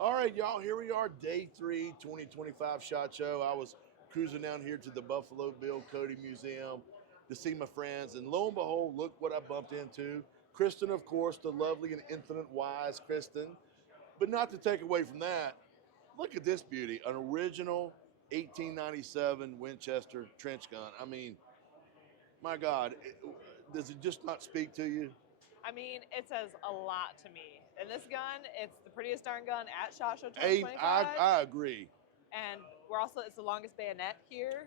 All right, y'all, here we are, day 3, 2025 SHOT Show. I was cruising down here to the Buffalo Bill Cody Museum to see my friends, and lo and behold, look what I bumped into. Kristen, of course, the lovely and infinite wise Kristen. But not to take away from that, look at this beauty, an original 1897 Winchester trench gun. I mean, my God, does it just not speak to you? I mean, it says a lot to me. And this gun, it's the prettiest darn gun at SHOT Show Hey, 2025. I agree. And it's the longest bayonet here.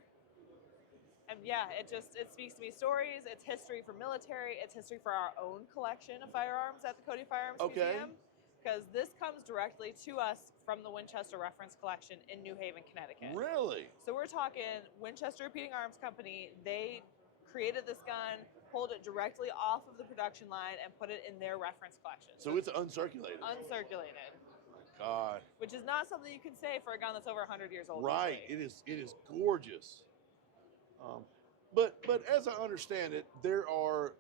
And yeah, it speaks to me stories. It's history for military. It's history for our own collection of firearms at the Cody Firearms Okay. Museum. Because this comes directly to us from the Winchester Reference Collection in New Haven, Connecticut. Really? So we're talking Winchester Repeating Arms Company. They created this gun, pulled it directly off of the production line, and put it in their reference collection. So it's uncirculated. Uncirculated. God. Which is not something you can say for a gun that's over 100 years old. Right. Usually. It is gorgeous. But as I understand it, there are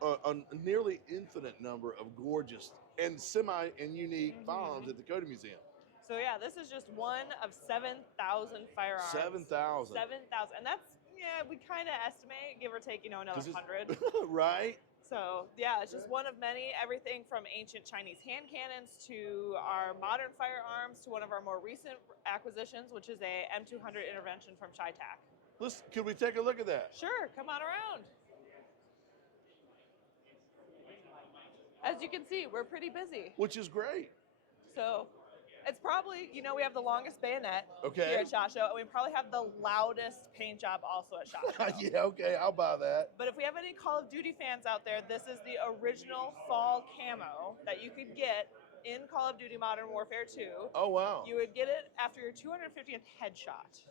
a nearly infinite number of gorgeous and semi and unique firearms at the Cody Museum. So yeah, this is just one of 7,000 firearms. 7,000. 7,000, and that's we kind of estimate, give or take, another 100. Right. So yeah, it's just one of many. Everything from ancient Chinese hand cannons to our modern firearms to one of our more recent acquisitions, which is a M200 intervention from Chi-Tac. Could we take a look at that? Sure, come on around. As you can see, we're pretty busy. Which is great. So it's probably, we have the longest bayonet Okay. here at SHOT Show, and we probably have the loudest paint job also at SHOT Show. Yeah, okay, I'll buy that. But if we have any Call of Duty fans out there, this is the original fall camo that you could get in Call of Duty Modern Warfare 2. Oh, wow. You would get it after your 250th headshot.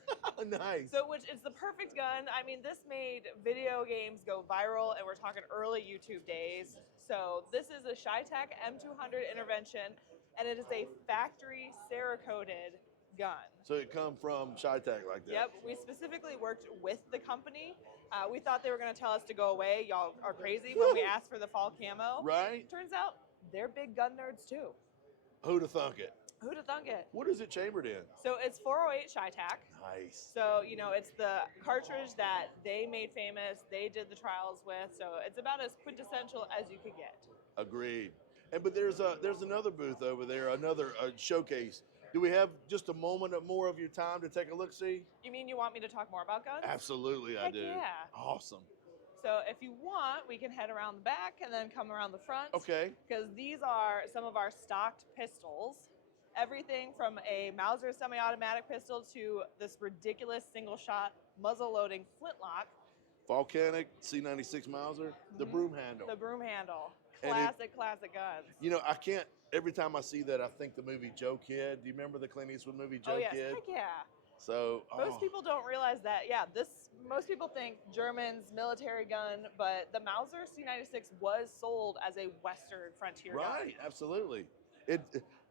Nice. So, which is the perfect gun. I mean, this made video games go viral, and we're talking early YouTube days. So this is a Chi-Tac M200 intervention, and it is a factory Cerakoted gun. So it come from Chi-Tac like that? Yep, we specifically worked with the company. We thought they were going to tell us to go away. Y'all are crazy when we asked for the fall camo. Right. Turns out they're big gun nerds too. Who'd have thunk it? Who'd have thunk it? What is it chambered in? So it's 408 Chi-Tac. Nice. So, it's the cartridge that they made famous, they did the trials with, so it's about as quintessential as you could get. Agreed. But there's another booth over there, another showcase. Do we have just a moment more of your time to take a look-see? You mean you want me to talk more about guns? Absolutely, I Heck do. yeah. Awesome. So if you want, we can head around the back and then come around the front. Okay. Because these are some of our stocked pistols. Everything from a Mauser semi-automatic pistol to this ridiculous single-shot muzzle-loading flintlock. Volcanic C96 Mauser, the broom handle. The broom handle. And Classic guns. I can't, every time I see that, I think the movie Joe Kidd. Do you remember the Clint Eastwood movie Joe yes. Kidd? Heck yeah. So, Most people don't realize that, most people think German's military gun, but the Mauser C96 was sold as a Western frontier gun. Right, absolutely.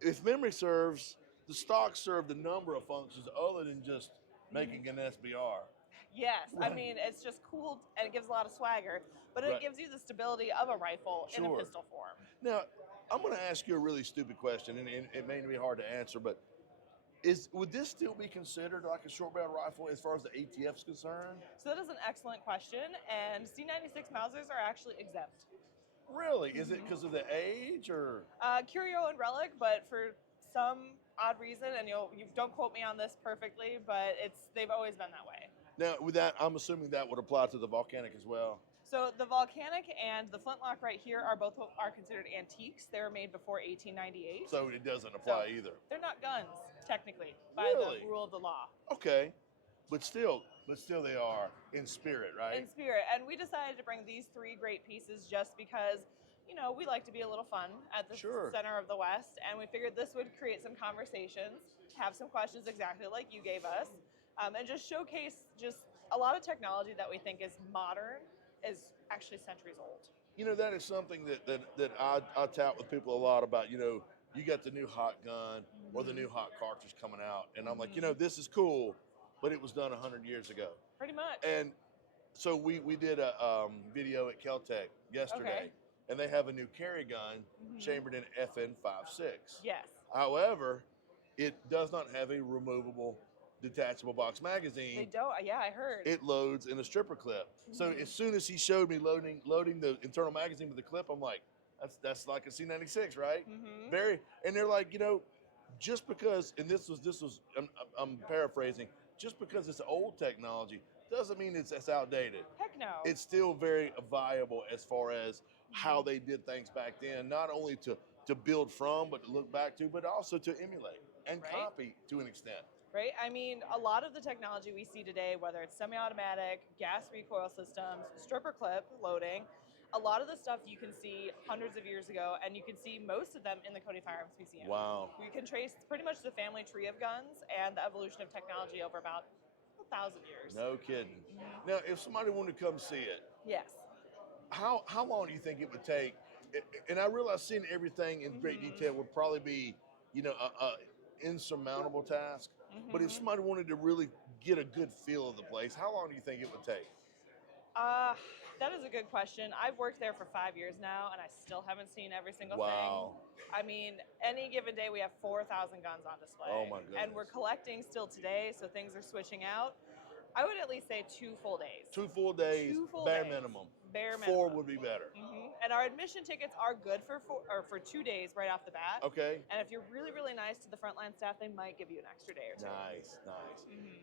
If memory serves, the stock served a number of functions other than just making an SBR. Yes, Right. I mean, it's just cool and it gives a lot of swagger, but it Right. gives you the stability of a rifle in a Sure. pistol form. Now, I'm going to ask you a really stupid question, and it may be hard to answer, but would this still be considered like a short barrel rifle as far as the ATF is concerned? So that is an excellent question, and C96 Mausers are actually exempt. Really? Is it because of the age or? Curio and Relic, but for some odd reason, and you don't quote me on this perfectly, but they've always been that way. Now, with that, I'm assuming that would apply to the Volcanic as well. So the Volcanic and the Flintlock right here are considered antiques. They were made before 1898. So it doesn't apply either. They're not guns, technically, by Really? the rule of the law. Okay. But still they are in spirit, right? In spirit. And we decided to bring these 3 great pieces just because, we like to be a little fun at the center of the West. And we figured this would create some conversations, have some questions exactly like you gave us, and just showcase just a lot of technology that we think is modern, is actually centuries old. That is something that I tout with people a lot about, you got the new hot gun or the new hot cartridge coming out. And I'm like, this is cool, but it was done 100 years ago. Pretty much. And so we did a video at Kel-Tec yesterday, and they have a new carry gun chambered in FN 5.6. Yes. However, it does not have a removable detachable box magazine. They don't. Yeah, I heard. It loads in a stripper clip. So as soon as he showed me loading the internal magazine with the clip, I'm like, that's like a C96, right? Very. And they're like, just because, and this was I'm paraphrasing, just because it's old technology doesn't mean it's outdated. Heck no. It's still very viable as far as how they did things back then, not only to build from, but to look back to, but also to emulate and copy to an extent. Right? I mean, a lot of the technology we see today, whether it's semi-automatic, gas recoil systems, stripper clip loading, a lot of the stuff you can see hundreds of years ago, and you can see most of them in the Cody Firearms Museum. Wow. You can trace pretty much the family tree of guns and the evolution of technology over about 1,000 years. No kidding. Now, if somebody wanted to come see it, yes. How long do you think it would take? And I realize seeing everything in great detail would probably be, a insurmountable task. But if somebody wanted to really get a good feel of the place, how long do you think it would take? That is a good question. I've worked there for 5 years now, and I still haven't seen every single Wow. thing. I mean, any given day we have 4,000 guns on display. Oh my goodness. And we're collecting still today, so things are switching out. I would at least say 2 full days. 2 full days, bare days. minimum. Bare 4 minimum. would be better. And our admission tickets are good for 2 days right off the bat. Okay. And if you're really, really nice to the frontline staff, they might give you an extra day or two. Nice.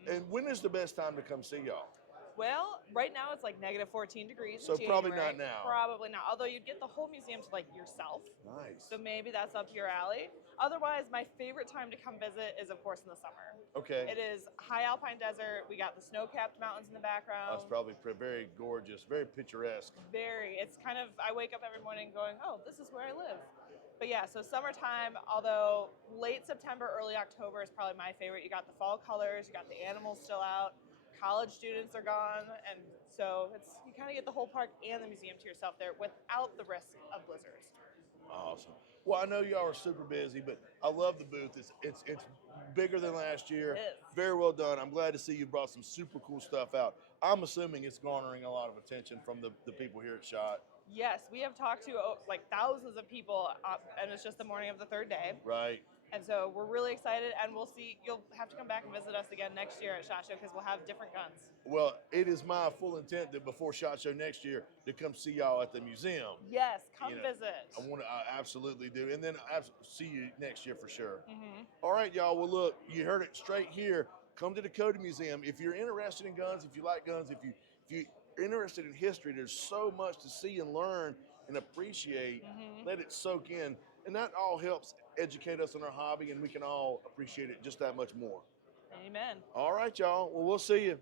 And when is the best time to come see y'all? Well, right now it's like -14 degrees. So in January. probably not now. Probably not. Although you'd get the whole museum to like yourself. Nice. So maybe that's up your alley. Otherwise, my favorite time to come visit is, of course, in the summer. Okay. It is high alpine desert. We got the snow-capped mountains in the background. That's probably very gorgeous, very picturesque. Very. It's kind of, I wake up every morning going, oh, this is where I live. But yeah, so summertime, although late September, early October is probably my favorite. You got the fall colors, you got the animals still out. College students are gone, and so you kind of get the whole park and the museum to yourself there without the risk of blizzards. Awesome. Well, I know y'all are super busy, but I love the booth. It's bigger than last year. It is. Very well done. I'm glad to see you brought some super cool stuff out. I'm assuming it's garnering a lot of attention from the people here at SHOT. Yes, we have talked to like thousands of people, and it's just the morning of the 3rd day. Right. And so we're really excited, and we'll see. You'll have to come back and visit us again next year at SHOT Show because we'll have different guns. Well, it is my full intent that before SHOT Show next year to come see y'all at the museum. Yes, come visit. I absolutely do, and then I see you next year for sure. All right, y'all. Well, look, you heard it straight here. Come to the Cody Museum if you're interested in guns. If you like guns, if you're interested in history, there's so much to see and learn and appreciate. Let it soak in, and that all helps educate us on our hobby, and we can all appreciate it just that much more. Amen. All right, y'all. Well, we'll see you.